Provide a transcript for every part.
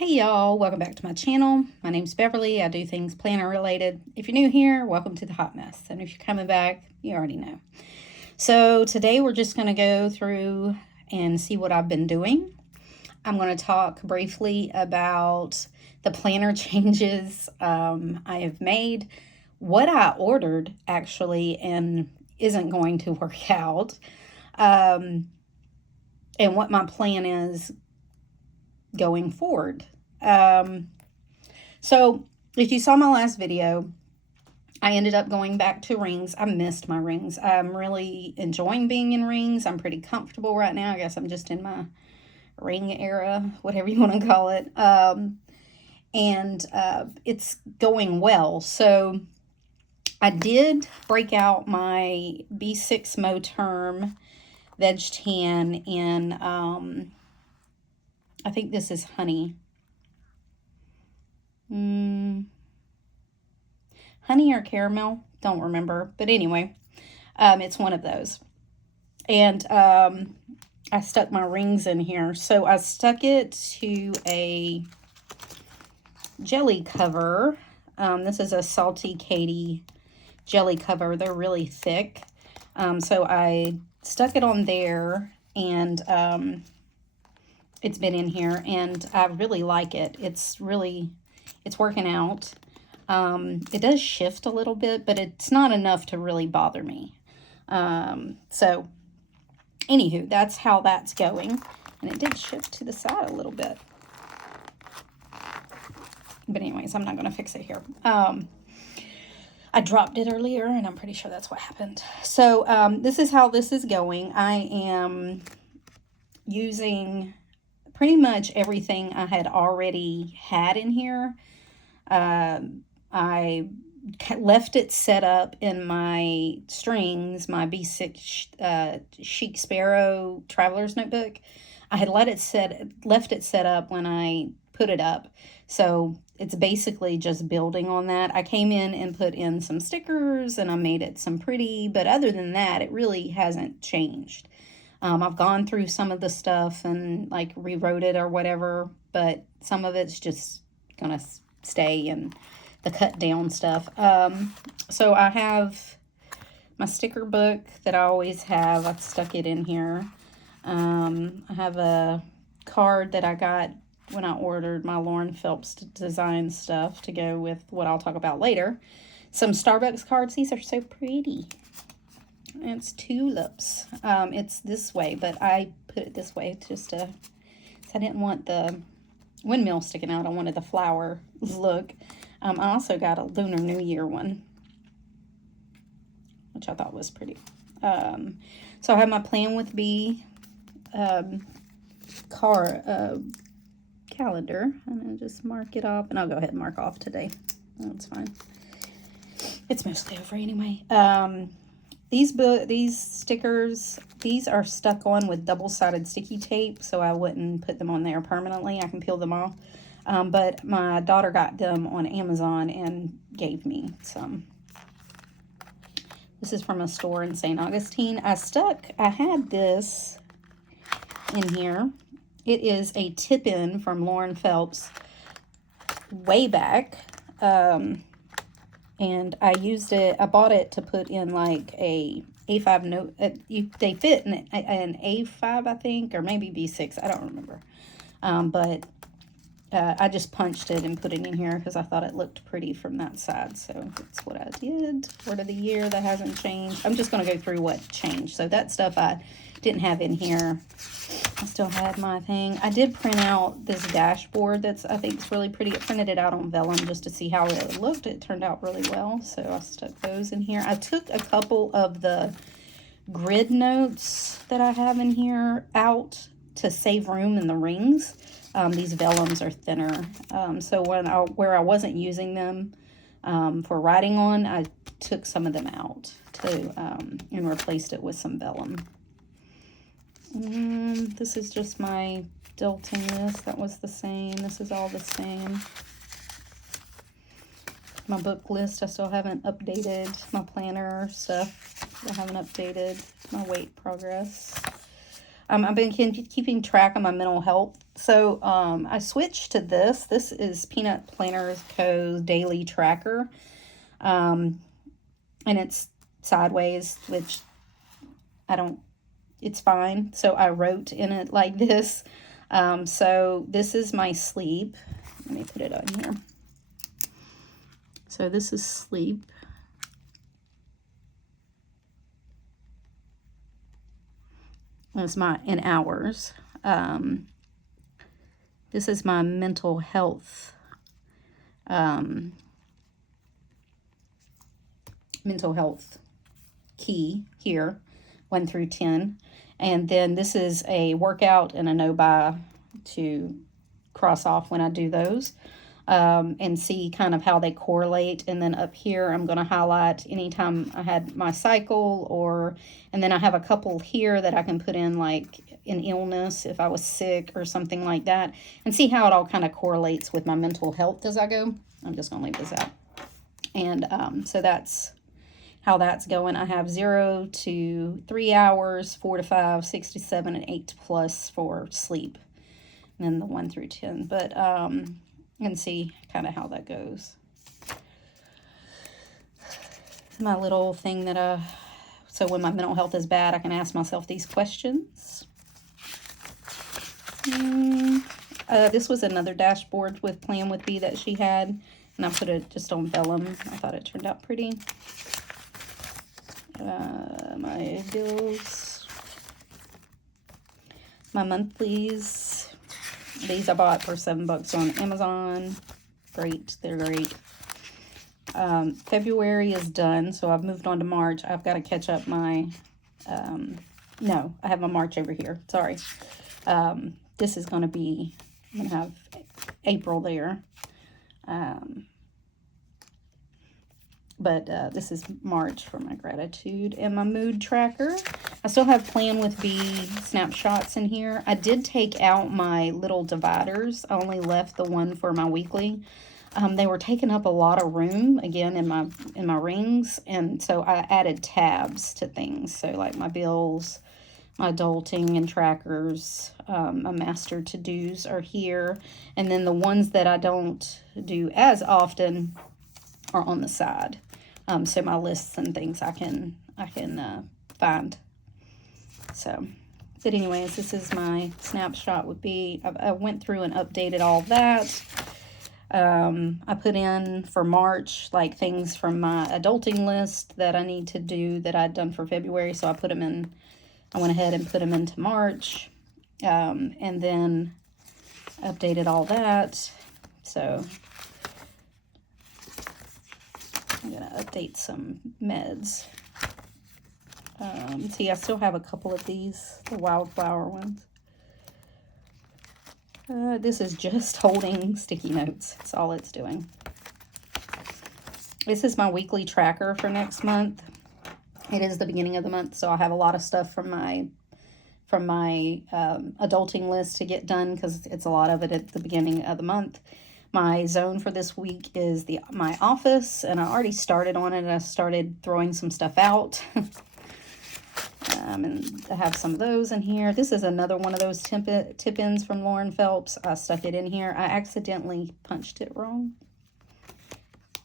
Hey y'all, welcome back to my channel. My name's Beverly. I do things planner related. If you're new here, welcome to the hot mess. And if you're coming back, you already know. So today we're just going to go through and see what I've been doing. I'm going to talk briefly about the planner changes I have made, what I ordered actually and isn't going to work out, and what my plan is going forward. So if you saw my last video, I ended up going back to rings. I missed my rings. I'm really enjoying being in rings. I'm pretty comfortable right now. I guess I'm just in my ring era, whatever you want to call it. It's going well. So I did break out my B6 Moterm Veg Tan in, I think this is honey. Honey or caramel, don't remember. But anyway, it's one of those. And I stuck my rings in here. So I stuck it to a jelly cover. This is a Salty Katie jelly cover. They're really thick. So I stuck it on there, and it's been in here, and I really like it. It's working out. It does shift a little bit, but it's not enough to really bother me. So anywho, that's how that's going. And it did shift to the side a little bit. But anyways, I'm not going to fix it here. I dropped it earlier, and I'm pretty sure that's what happened. So this is how this is going. I am using pretty much everything I had already had in here. I left it set up in my strings, my B6 Chic Sparrow Traveler's Notebook. I had left it set up when I put it up. So it's basically just building on that. I came in and put in some stickers, and I made it some pretty, but other than that, it really hasn't changed. I've gone through some of the stuff and like rewrote it or whatever, but some of it's just gonna stay in the cut down stuff. So I have my sticker book that I always have. I've stuck it in here. I have a card that I got when I ordered my Phelps design stuff to go with what I'll talk about later. Some Starbucks cards. These are so pretty. It's tulips. It's this way, but I put it this way just to, I didn't want the windmill sticking out. I wanted the flower look. I also got a Lunar New Year one, which I thought was pretty. So I have my Plan with B calendar. I'm going to just mark it off, and I'll go ahead and mark off today. That's fine. It's mostly over anyway. These stickers, these are stuck on with double-sided sticky tape, so I wouldn't put them on there permanently. I can peel them off. But my daughter got them on Amazon and gave me some. This is from a store in St. Augustine. I had this in here. It is a tip-in from Phelps way back. And I used it, I bought it to put in like a A5 note. They fit in an A5, I think, or maybe B6. I don't remember. But I just punched it and put it in here because I thought it looked pretty from that side. So that's what I did. Word of the year, that hasn't changed. I'm just going to go through what changed. So that stuff I didn't have in here. I still had my thing. I did print out this dashboard I think it's really pretty. I printed it out on vellum just to see how it looked. It turned out really well, so I stuck those in here. I took a couple of the grid notes that I have in here out to save room in the rings. These vellums are thinner, so where I wasn't using them for writing on, I took some of them out and replaced it with some vellum. This is just my Dilting list. That was the same. This is all the same. My book list, I still haven't updated. My planner stuff, I haven't updated. My weight progress. I've been keeping track of my mental health. So I switched to this. This is Peanut Planners Co.'s daily tracker. And it's sideways, which it's fine. So I wrote in it like this. So this is my sleep. Let me put it on here. So this is sleep. That's my in hours. This is my mental health. Mental health key here, 1 through 10. And then this is a workout and a no-buy to cross off when I do those. And see kind of how they correlate. And then up here, I'm going to highlight anytime I had my cycle, and then I have a couple here that I can put in like an illness if I was sick or something like that, and see how it all kind of correlates with my mental health as I go. I'm just going to leave this out. And so that's how that's going. I have 0 to 3 hours, 4 to 5, 6 to 7, and 8 plus for sleep. And then the 1 through 10. But, and see kind of how that goes. My little thing that so when my mental health is bad, I can ask myself these questions. This was another dashboard with Plan With Me that she had, and I put it just on vellum. I thought it turned out pretty. My bills, my monthlies. These I bought for $7 on Amazon. Great, they're great. February is done, so I've moved on to March. I've got to catch up my, no, I have my March over here. Sorry. This is going to be, I'm going to have April there. But this is March for my gratitude and my mood tracker. I still have Plan With Me snapshots in here. I did take out my little dividers. I only left the one for my weekly. They were taking up a lot of room, again, in my rings. And so I added tabs to things. So like my bills, my adulting and trackers, my master to-dos are here. And then the ones that I don't do as often are on the side. So my lists and things I can find. So, but anyways, this is my snapshot would be, I went through and updated all that. I put in for March, like things from my adulting list that I need to do that I'd done for February. So I put them in, I went ahead and put them into March, and then updated all that. So I'm going to update some meds. See, I still have a couple of these, the wildflower ones. This is just holding sticky notes. That's all it's doing. This is my weekly tracker for next month. It is the beginning of the month, so I have a lot of stuff from my adulting list to get done because it's a lot of it at the beginning of the month. My zone for this week is my office, and I already started on it. I started throwing some stuff out. And I have some of those in here. This is another one of those tip-ins from Phelps. I stuck it in here. I accidentally punched it wrong.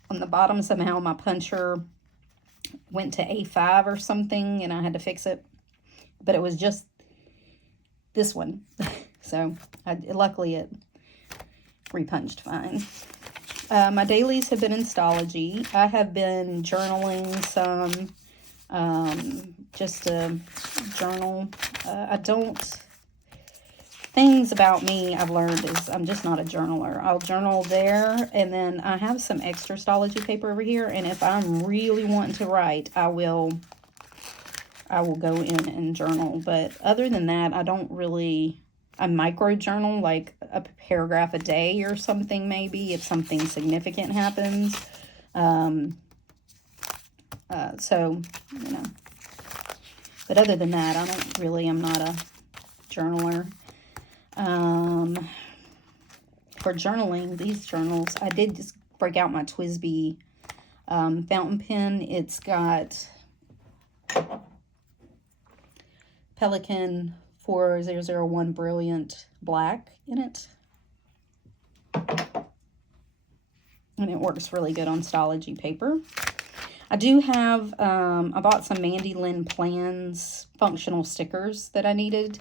On the bottom, somehow my puncher went to A5 or something, and I had to fix it. But it was just this one. So, luckily it repunched fine. My dailies have been in Stalogy. I have been journaling some, just to journal. Things about me I've learned is I'm just not a journaler. I'll journal there, and then I have some extra Stalogy paper over here, and if I'm really wanting to write, I will go in and journal. But other than that, I don't really, I micro journal, like a paragraph a day or something, maybe, if something significant happens. So, you know, but other than that, I'm not a journaler. For journaling, these journals, I did just break out my TWSBI fountain pen. It's got Pelican 4001 Brilliant Black in it. And it works really good on Stalogy paper. I do have, I bought some MandyLynnPlans functional stickers that I needed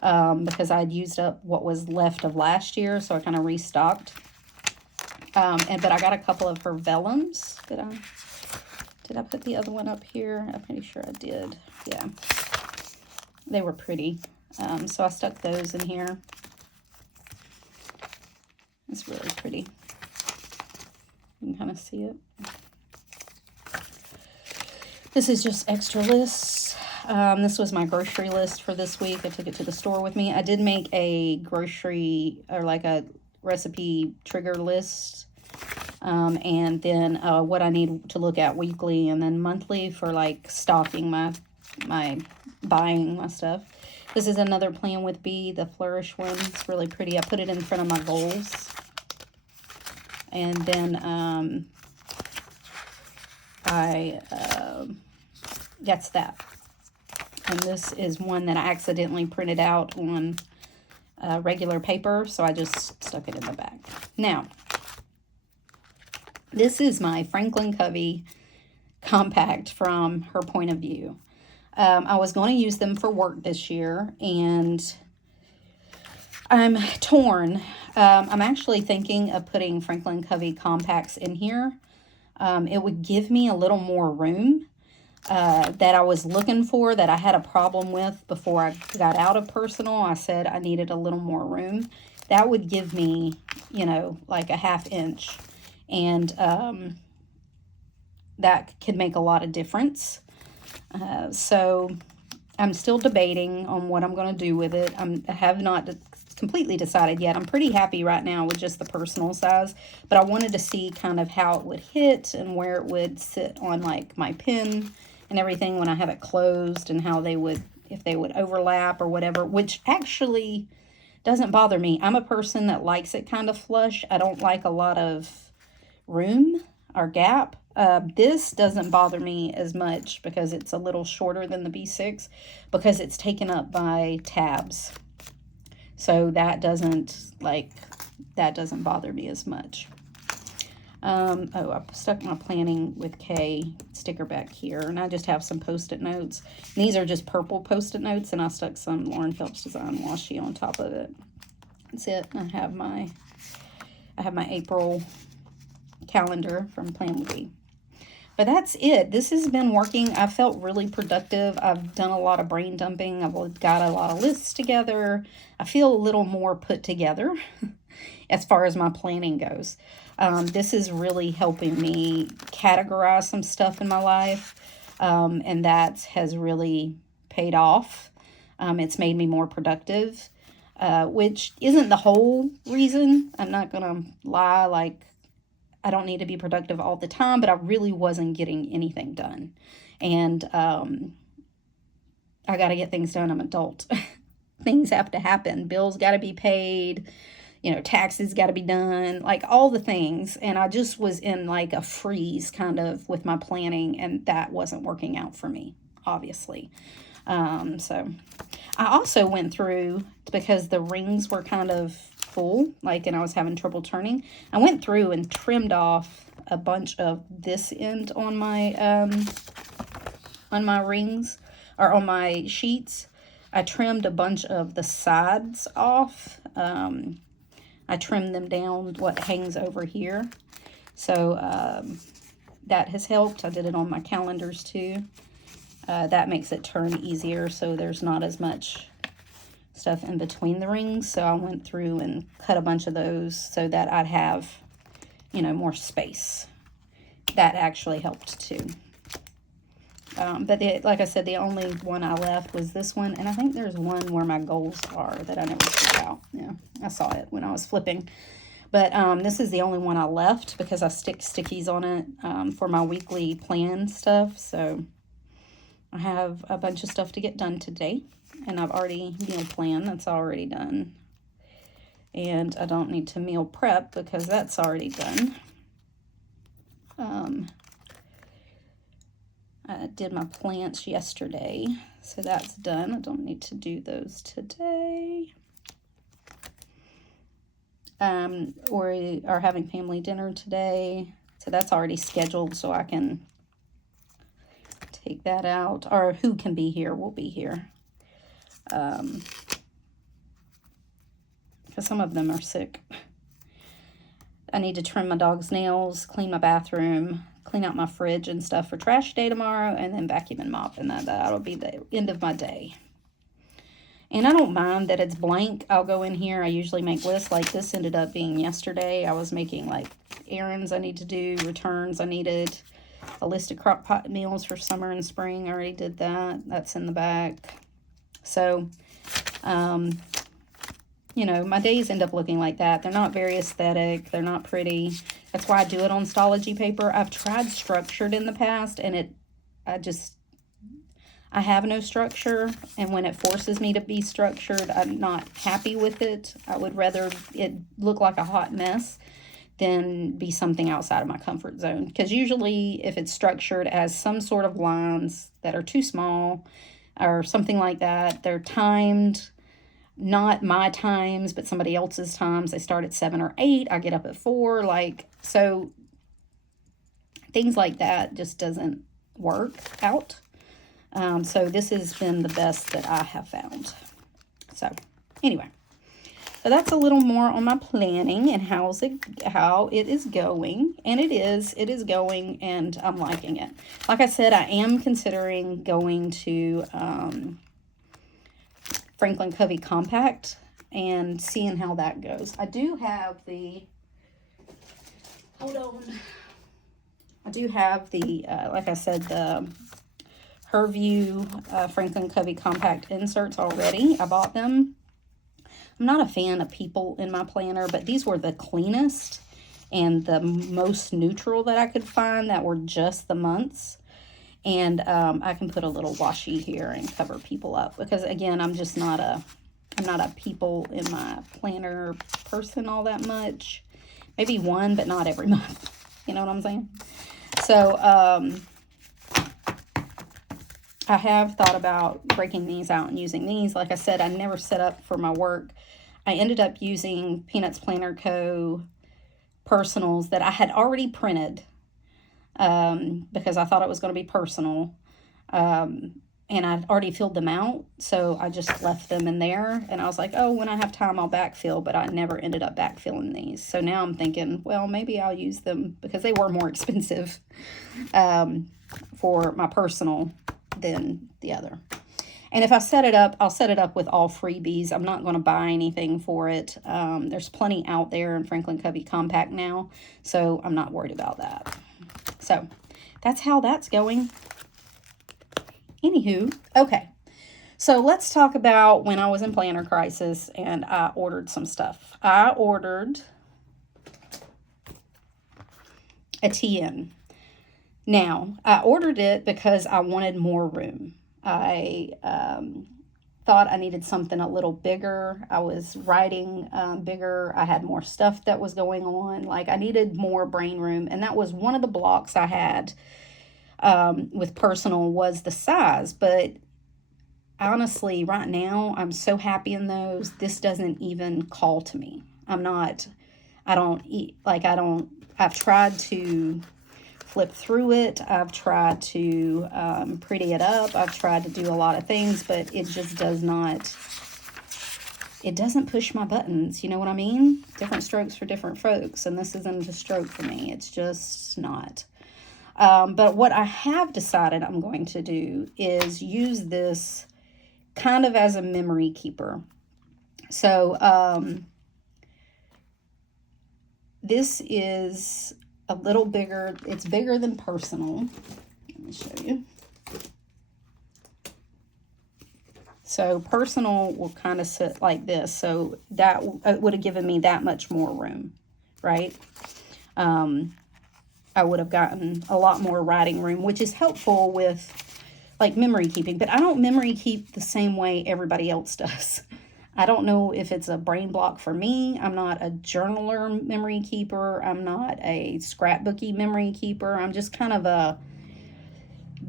because I'd used up what was left of last year, so I kind of restocked. But I got a couple of her vellums. Did I put the other one up here? I'm pretty sure I did. Yeah. They were pretty. So I stuck those in here. It's really pretty. You can kind of see it. This is just extra lists. This was my grocery list for this week. I took it to the store with me. I did make a grocery, or like a recipe trigger list. And then what I need to look at weekly, and then monthly for like stocking my buying my stuff. This is another Plan with B, the Flourish one. It's really pretty. I put it in front of my goals. And then that's that. And this is one that I accidentally printed out on regular paper, so I just stuck it in the back. Now, this is my Franklin Covey compact from her point of view. I was going to use them for work this year, and I'm torn. I'm actually thinking of putting Franklin Covey compacts in here. It would give me a little more room that I was looking for, that I had a problem with before I got out of personal. I said I needed a little more room. That would give me, you know, like a 1/2 inch. And that could make a lot of difference. So I'm still debating on what I'm going to do with it. I have not completely decided yet. I'm pretty happy right now with just the personal size, but I wanted to see kind of how it would hit and where it would sit on like my pen and everything when I have it closed, and how they would, if they would overlap or whatever, which actually doesn't bother me. I'm a person that likes it kind of flush. I don't like a lot of room or gap. This doesn't bother me as much because it's a little shorter than the B6, because it's taken up by tabs. So that doesn't bother me as much. Oh, I stuck my Planning with K sticker back here, and I just have some Post-it notes. And these are just purple Post-it notes, and I stuck some Lauren Phelps Design Washi on top of it. That's it. I have my April calendar from Plan with B. But that's it. This has been working. I felt really productive. I've done a lot of brain dumping. I've got a lot of lists together. I feel a little more put together as far as my planning goes. This is really helping me categorize some stuff in my life, and that has really paid off. It's made me more productive, which isn't the whole reason. I'm not going to lie, like, I don't need to be productive all the time, but I really wasn't getting anything done. And I got to get things done. I'm an adult. Things have to happen. Bills got to be paid. You know, taxes got to be done. Like all the things. And I just was in like a freeze kind of with my planning. And that wasn't working out for me, obviously. So I also went through, because the rings were kind of full, like, and I was having trouble turning, I went through and trimmed off a bunch of this end on my rings, or on my sheets. I trimmed a bunch of the sides off. I trimmed them down what hangs over here. So that has helped. I did it on my calendars too. That makes it turn easier, so there's not as much stuff in between the rings. So I went through and cut a bunch of those so that I'd have, you know, more space. That actually helped too. But like I said, the only one I left was this one. And I think there's one where my goals are that I never took out. Yeah, I saw it when I was flipping. But this is the only one I left because I stick stickies on it for my weekly plan stuff. So I have a bunch of stuff to get done today. And I've already meal planned. That's already done. And I don't need to meal prep because that's already done. I did my plants yesterday, so that's done. I don't need to do those today. We are having family dinner today, so that's already scheduled, so I can take that out. Or who can be here will be here. Because some of them are sick. I need to trim my dog's nails, clean my bathroom, clean out my fridge and stuff for trash day tomorrow, and then vacuum and mop, and that'll be the end of my day. And I don't mind that it's blank. I'll go in here. I usually make lists. Like this ended up being yesterday. I was making like errands I need to do, returns I needed, a list of crock pot meals for summer and spring. I already did that. That's in the back. So, you know, my days end up looking like that. They're not very aesthetic. They're not pretty. That's why I do it on Stalogy paper. I've tried structured in the past, and I have no structure, and when it forces me to be structured, I'm not happy with it. I would rather it look like a hot mess than be something outside of my comfort zone. Because usually if it's structured as some sort of lines that are too small or something like that, they're timed, not my times, but somebody else's times. They start at 7 or 8. I get up at 4. Like, so things like that just doesn't work out. So this has been the best that I have found. So anyway, so that's a little more on my planning and how it is going. And it is going, and I'm liking it. Like I said, I am considering going to Franklin Covey Compact and seeing how that goes. I do have like I said, the Herview Franklin Covey Compact inserts already. I bought them. I'm not a fan of people in my planner, but these were the cleanest and the most neutral that I could find that were just the months. And I can put a little washi here and cover people up, because again, I'm not a people in my planner person all that much. Maybe one, but not every month. You know what I'm saying? So I have thought about breaking these out and using these. Like I said, I never set up for my work. I ended up using Peanuts Planner Co. personals that I had already printed because I thought it was going to be personal. And I'd already filled them out, so I just left them in there. And I was like, oh, when I have time, I'll backfill, but I never ended up backfilling these. So now I'm thinking, well, maybe I'll use them because they were more expensive for my personal than the other. And if I set it up, I'll set it up with all freebies. I'm not going to buy anything for it. There's plenty out there in Franklin Covey Compact now, so I'm not worried about that. So that's how that's going. Anywho, okay. So let's talk about when I was in planner crisis and I ordered some stuff. I ordered a TN. Now, I ordered it because I wanted more room. I thought I needed something a little bigger. I was writing bigger. I had more stuff that was going on. Like, I needed more brain room. And that was one of the blocks I had with personal, was the size. But honestly, right now, I'm so happy in those. This doesn't even call to me. I've tried to flip through it. I've tried to pretty it up. I've tried to do a lot of things, but it just doesn't push my buttons. You know what I mean? Different strokes for different folks, and this isn't a stroke for me. It's just not. But what I have decided I'm going to do is use this kind of as a memory keeper. So this is a little bigger. It's bigger than personal. Let me show you. So personal will kind of sit like this. So that would have given me that much more room, right? I would have gotten a lot more writing room, which is helpful with like memory keeping. But I don't memory keep the same way everybody else does. I don't know if it's a brain block for me. I'm not a journaler memory keeper. I'm not a scrapbooky memory keeper. I'm just kind of a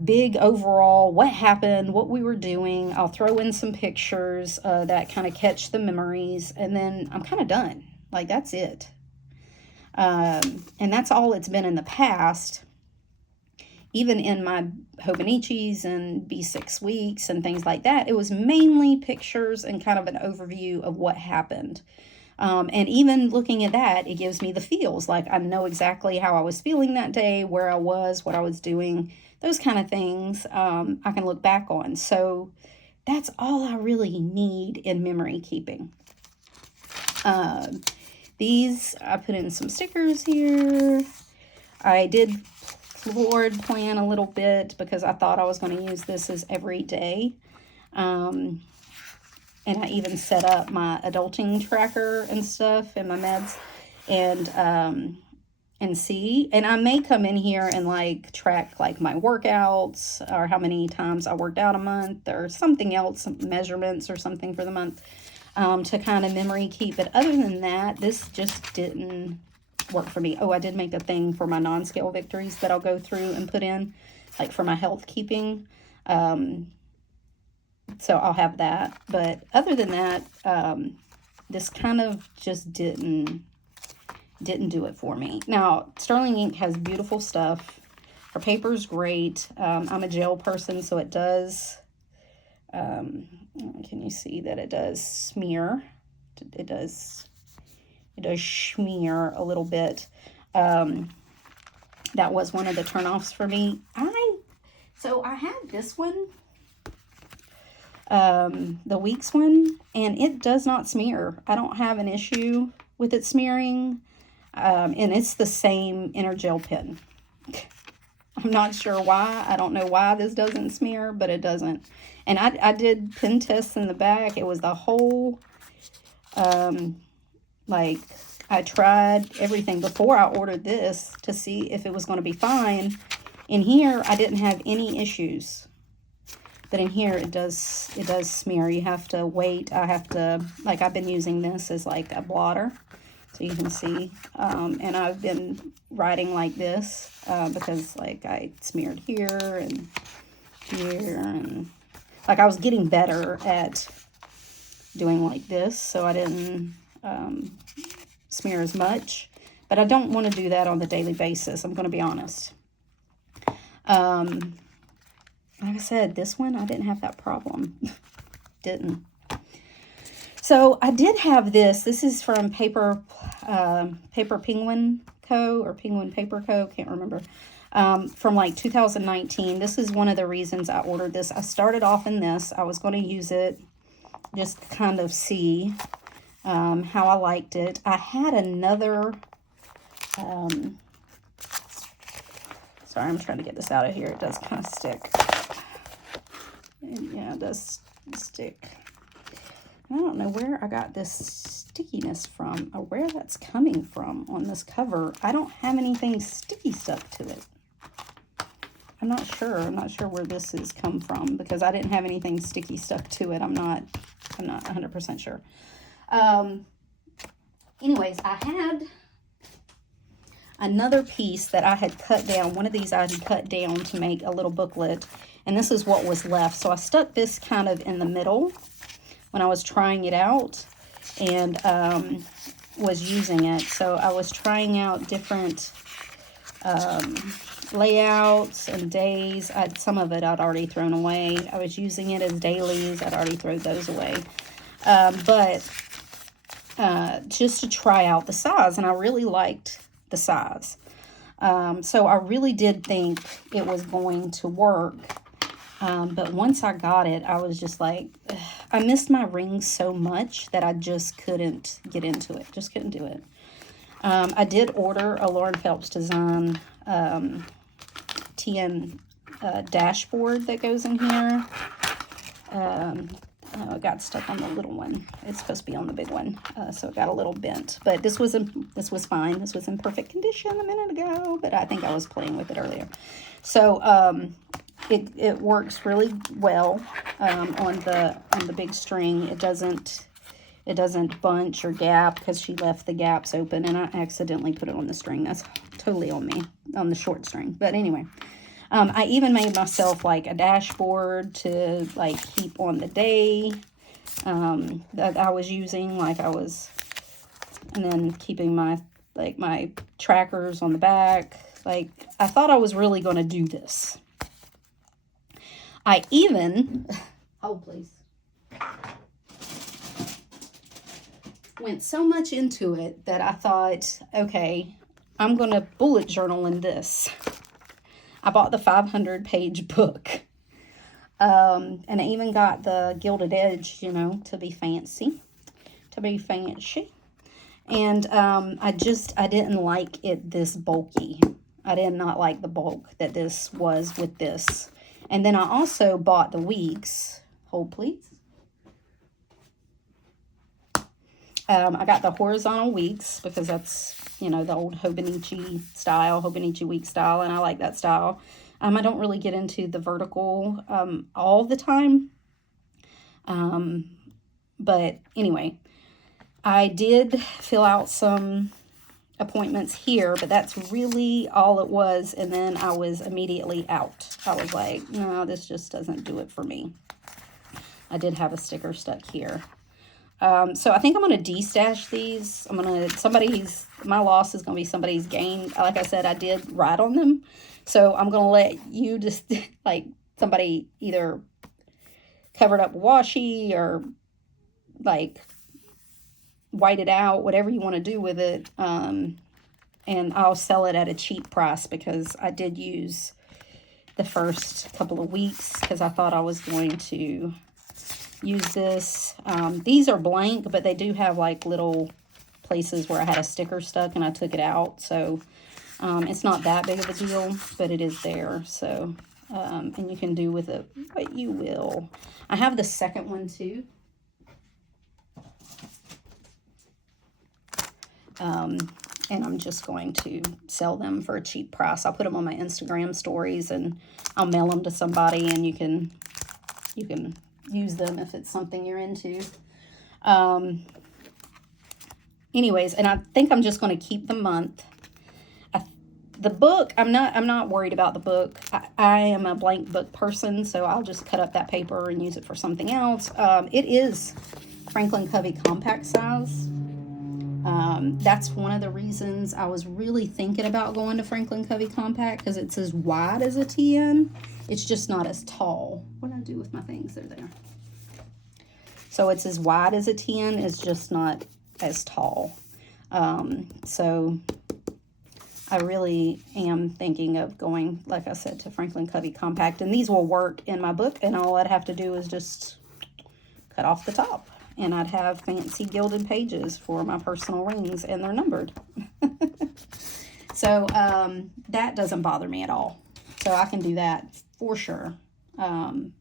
big overall, what happened, what we were doing. I'll throw in some pictures that kind of catch the memories, and then I'm kind of done. Like, that's it. And that's all it's been in the past. Even in my Hobonichis and B6 weeks and things like that, it was mainly pictures and kind of an overview of what happened. And even looking at that, it gives me the feels. Like, I know exactly how I was feeling that day, where I was, what I was doing, those kind of things I can look back on. So that's all I really need in memory keeping. These, I put in some stickers here. I did floor plan a little bit because I thought I was going to use this as every day. And I even set up my adulting tracker and stuff and my meds and see. And I may come in here and like track like my workouts or how many times I worked out a month or something else, some measurements or something for the month to kind of memory keep. But other than that, this just didn't work for me. Oh, I did make a thing for my non-scale victories that I'll go through and put in, like for my health keeping. So I'll have that. But other than that, this kind of just didn't do it for me. Now, Sterling Ink has beautiful stuff. Her paper's great. I'm a gel person, so it does, can you see that it does smear? It does smear a little bit. That was one of the turnoffs for me. So I had this one, the Weeks one, and it does not smear. I don't have an issue with it smearing, and it's the same inner gel pen. I'm not sure why. I don't know why this doesn't smear, but it doesn't. And I did pen tests in the back. It was the whole, like, I tried everything before I ordered this to see if it was going to be fine. In here, I didn't have any issues. But in here, it does smear. You have to wait. I have to, like, I've been using this as like a blotter, so you can see. And I've been writing like this because, like, I smeared here and here. And, like, I was getting better at doing like this, so I didn't smear as much. But I don't want to do that on the daily basis. I'm going to be honest. Like I said, this one, I didn't have that problem. Didn't. So I did have this. This is from Paper Penguin Co. or Penguin Paper Co. Can't remember. From like 2019. This is one of the reasons I ordered this. I started off in this. I was going to use it just to kind of see how I liked it. I had another... sorry, I'm trying to get this out of here. It does kind of stick. And yeah, it does stick. I don't know where I got this stickiness from or where that's coming from on this cover. I don't have anything sticky stuck to it. I'm not sure. I'm not sure where this has come from because I didn't have anything sticky stuck to it. I'm not 100% sure. Anyways, I had another piece that I had cut down. One of these I had cut down to make a little booklet, and this is what was left. So I stuck this kind of in the middle when I was trying it out and was using it. So I was trying out different layouts and days. Some of it I'd already thrown away. I was using it as dailies. I'd already thrown those away. But just to try out the size, and I really liked the size. So I really did think it was going to work. But once I got it, I was just like, ugh, I missed my rings so much that I just couldn't get into it. Just couldn't do it. I did order a Lauren Phelps design TN dashboard that goes in here. Oh, it got stuck on the little one. It's supposed to be on the big one, so it got a little bent. But this was fine. This was in perfect condition a minute ago, but I think I was playing with it earlier. So it works really well on the big string. It doesn't bunch or gap because she left the gaps open, and I accidentally put it on the string. That's totally on me, on the short string. But anyway, I even made myself like a dashboard to like keep on the day that I was using, and then keeping my trackers on the back. Like, I thought I was really going to do this. I even, hold please, went so much into it that I thought, okay, I'm going to bullet journal in this. I bought the 500-page book. And I even got the gilded edge, you know, to be fancy. And I didn't like it this bulky. I did not like the bulk that this was with this. And then I also bought the weeks. Hold please. I got the horizontal weeks because that's, you know, the old Hobonichi style, Hobonichi week style, and I like that style. I don't really get into the vertical all the time. But anyway, I did fill out some appointments here, but that's really all it was. And then I was immediately out. I was like, no, this just doesn't do it for me. I did have a sticker stuck here. So I think I'm going to destash these. My loss is going to be somebody's gain. Like I said, I did write on them. So I'm going to let you just, like, somebody either cover it up with washi or, like, white it out, whatever you want to do with it. And I'll sell it at a cheap price because I did use the first couple of weeks because I thought I was going to use this. These are blank, but they do have like little places where I had a sticker stuck and I took it out. So it's not that big of a deal, but it is there. So, and you can do with it what you will. I have the second one too. And I'm just going to sell them for a cheap price. I'll put them on my Instagram stories and I'll mail them to somebody, and you can use them if it's something you're into. Anyways, and I think I'm just going to keep the month. The book, I'm not worried about the book. I am a blank book person, so I'll just cut up that paper and use it for something else. It is Franklin Covey compact size. That's one of the reasons I was really thinking about going to Franklin Covey compact, because it's as wide as a 10. It's just not as tall. What did I do with my things? They're there. So it's as wide as a 10. It's just not as tall. So I really am thinking of going, like I said, to Franklin Covey compact. And these will work in my book. And all I'd have to do is just cut off the top. And I'd have fancy gilded pages for my personal rings, and they're numbered. So that doesn't bother me at all. So I can do that for sure. And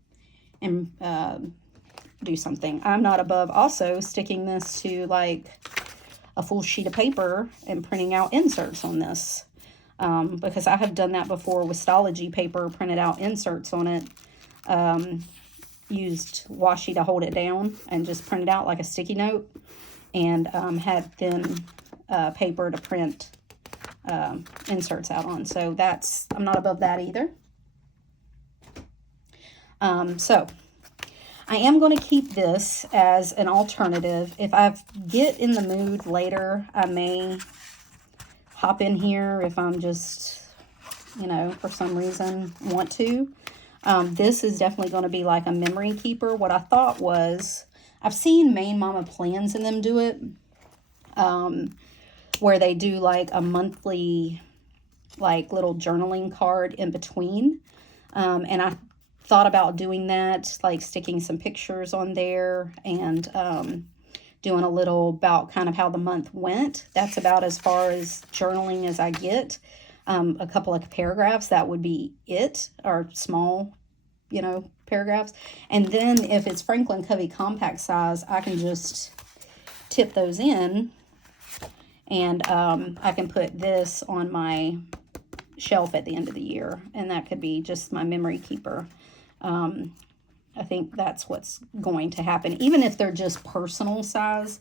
do something. I'm not above also sticking this to like a full sheet of paper and printing out inserts on this. Because I have done that before with Stalogy paper, printed out inserts on it. Used washi to hold it down and just print it out like a sticky note, and had thin paper to print inserts out on. So I'm not above that either. So I am going to keep this as an alternative. If I get in the mood later, I may hop in here if I'm just, you know, for some reason want to. This is definitely going to be like a memory keeper. What I thought was, I've seen MandyLynnPlans in them do it, where they do like a monthly, like little journaling card in between. And I thought about doing that, like sticking some pictures on there and doing a little about kind of how the month went. That's about as far as journaling as I get. A couple of paragraphs, that would be it, or small, you know, paragraphs. And then if it's Franklin Covey compact size, I can just tip those in, and I can put this on my shelf at the end of the year, and that could be just my memory keeper. I think that's what's going to happen. Even if they're just personal size,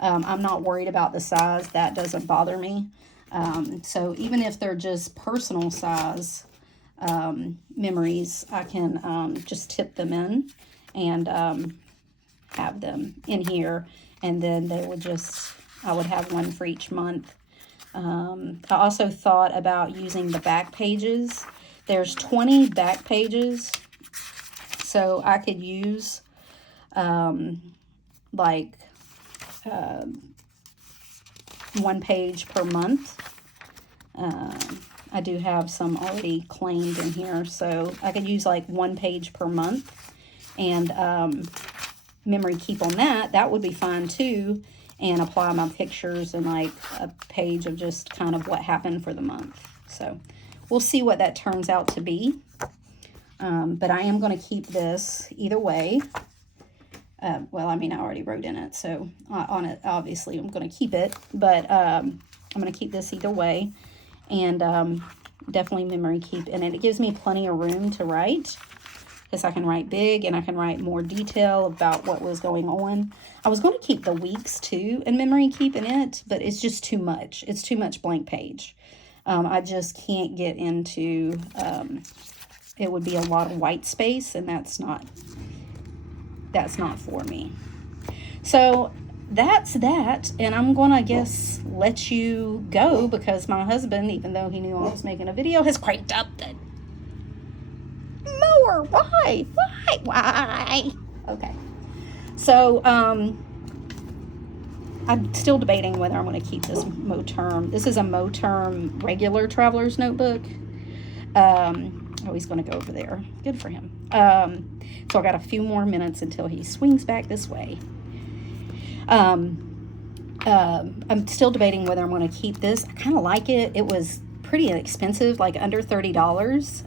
I'm not worried about the size. That doesn't bother me. So even if they're just personal size, memories, I can just tip them in and have them in here, and then they would just, I would have one for each month. I also thought about using the back pages. There's 20 back pages, so I could use like one page per month. I do have some already claimed in here, so I could use like one page per month, and memory keep on that. That would be fine too, and apply my pictures and like a page of just kind of what happened for the month. So we'll see what that turns out to be. But I am going to keep this either way. Well, I mean, I already wrote in it, so on it, obviously I'm going to keep it, but I'm going to keep this either way, and definitely memory keep in it. It gives me plenty of room to write, because I can write big and I can write more detail about what was going on. I was going to keep the weeks too in memory keep in it, but it's just too much. It's too much blank page. I just can't get into, it would be a lot of white space, and that's not for me. So that's that, and I'm gonna, I guess, let you go, because my husband, even though he knew I was making a video, has cranked up the mower. Why? Okay, so I'm still debating whether I'm going to keep this Moterm. This is a Moterm regular traveler's notebook. Oh, he's going to go over there. Good for him. So I got a few more minutes until he swings back this way. I'm still debating whether I'm going to keep this. I kind of like it. It was pretty inexpensive, like under $30.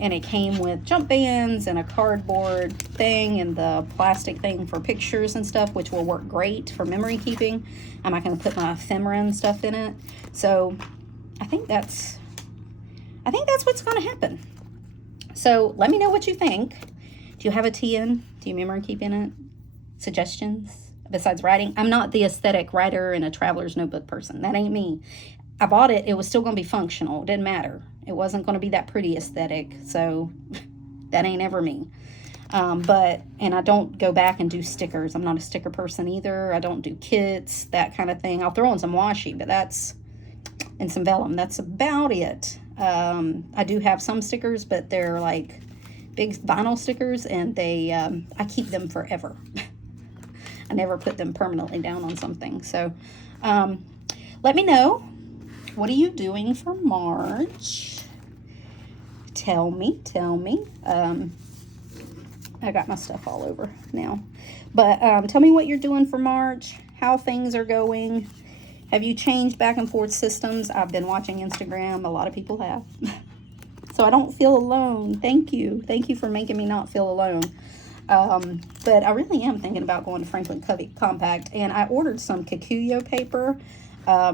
And it came with jump bands and a cardboard thing and the plastic thing for pictures and stuff, which will work great for memory keeping. I'm not going to put my ephemera and stuff in it. So I think that's what's going to happen. So let me know what you think. Do you have a TN? Do you memory keep in it? Suggestions besides writing? I'm not the aesthetic writer and a traveler's notebook person. That ain't me. I bought it. It was still going to be functional. It didn't matter. It wasn't going to be that pretty aesthetic. So that ain't ever me. And I don't go back and do stickers. I'm not a sticker person either. I don't do kits, that kind of thing. I'll throw in some washi, but that's, and some vellum. That's about it. I do have some stickers, but they're like big vinyl stickers, and they, I keep them forever. I never put them permanently down on something. So, let me know. What are you doing for March? Tell me. I got my stuff all over now. But tell me what you're doing for March, how things are going. Have you changed back and forth systems? I've been watching Instagram. A lot of people have. So I don't feel alone. Thank you. Thank you for making me not feel alone. But I really am thinking about going to Franklin Covey Compact. And I ordered some Kikuyo paper.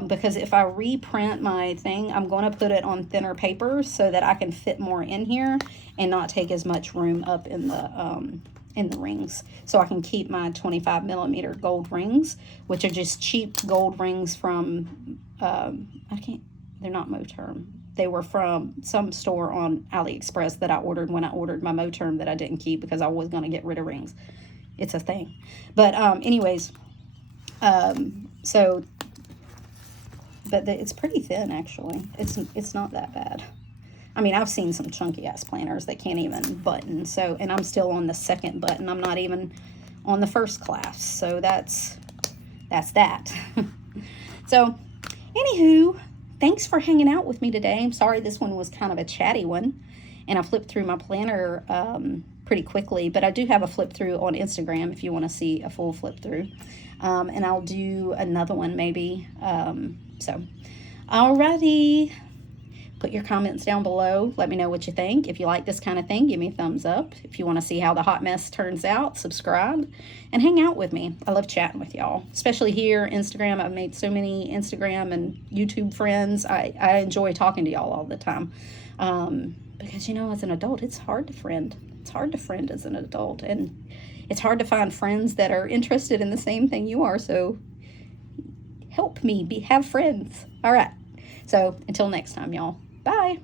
Because if I reprint my thing, I'm going to put it on thinner paper so that I can fit more in here and not take as much room up in the rings. So I can keep my 25mm gold rings, which are just cheap gold rings from, they're not Moterm. They were from some store on AliExpress that I ordered when I ordered my Moterm that I didn't keep because I was going to get rid of rings. It's a thing. But anyways, but it's pretty thin, actually. It's not that bad. I mean, I've seen some chunky ass planners that can't even button. So, and I'm still on the second button. I'm not even on the first class. So that's that. So, anywho, thanks for hanging out with me today. I'm sorry this one was kind of a chatty one, and I flipped through my planner pretty quickly. But I do have a flip through on Instagram if you want to see a full flip through. And I'll do another one maybe. So, alrighty. Put your comments down below. Let me know what you think. If you like this kind of thing, give me a thumbs up. If you want to see how the hot mess turns out, subscribe and hang out with me. I love chatting with y'all, especially here, Instagram. I've made so many Instagram and YouTube friends. I enjoy talking to y'all all the time. Because, you know, as an adult, it's hard to friend. It's hard to friend as an adult. And it's hard to find friends that are interested in the same thing you are. So help me have friends. All right. So until next time, y'all. Bye.